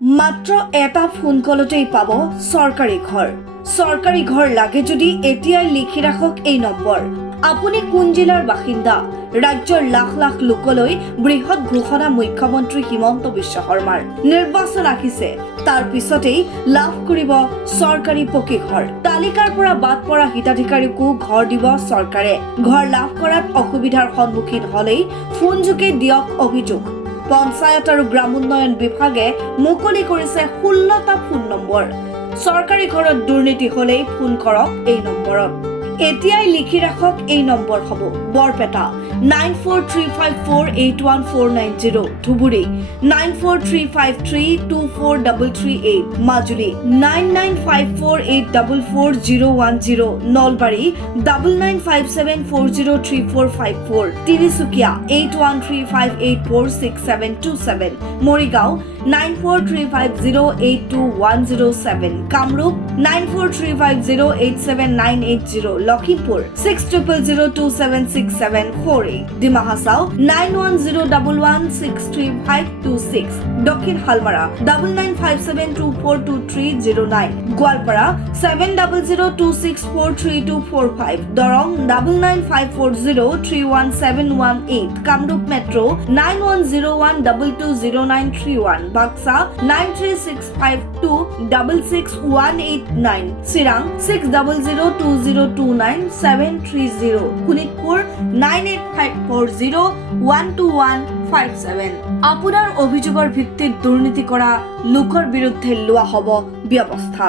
মাত্ৰ এটা ফোন কলতেই পাব চৰকাৰী ঘৰ। চৰকাৰী ঘৰ লাগে যদি এতিয়াই লিখি ৰাখক এই নম্বৰ। আপুনি কোন জিলাৰ বাসিন্দা? ৰাজ্যৰ লাখ লাখ লোকলৈ বৃহৎ ঘোষণা মুখ্যমন্ত্ৰী হিমন্ত বিশ্ব শৰ্মাৰ। নিৰ্বাচন আহিছে, তাৰ পিছতেই লাভ কৰিব চৰকাৰী পকী ঘৰ। তালিকাৰ পৰা বাদ পৰা হিতাধিকাৰীকো ঘৰ দিব চৰকাৰে। ঘৰ লাভ কৰাত অসুবিধাৰ সন্মুখীন হলেই ফোনযোগে দিয়ক অভিযোগ। পঞ্চায়ত আৰু গ্ৰাম উন্নয়ন বিভাগে মুকলি কৰিছে 16টা ফোন নম্বৰ। চৰকাৰী ঘৰত দুৰ্নীতি হলেই ফোন কৰক এই নম্বৰত। এতিয়াই লিখি ৰাখক এই নম্বৰ হ'ব বৰপেটা 9435481490, ধুবুৰী 9435324338, মাজুলী 9954844010, নলবাৰী 9957403454, তিনিচুকীয়া 8135846727, মৰিগাঁও 9435082107, কামৰূপ 9435087980, লখিমপুৰ 60027674, ডিমা হাছাও 9101163526, দক্ষিণ হালমাৰা 9957242309, গোৱালপাৰা 7002643245, দৰং 9954031718, কামৰূপ মেট্ৰ 9101220931, বাক্সা 9365266189, চিৰাং 6002029730, শোণিতপুৰ 9854012157। আপোনাৰ অভিযোগৰ ভিত্তিত দুৰ্নীতি কৰা লোকৰ বিৰুদ্ধে লোৱা হ'ব ব্যৱস্থা।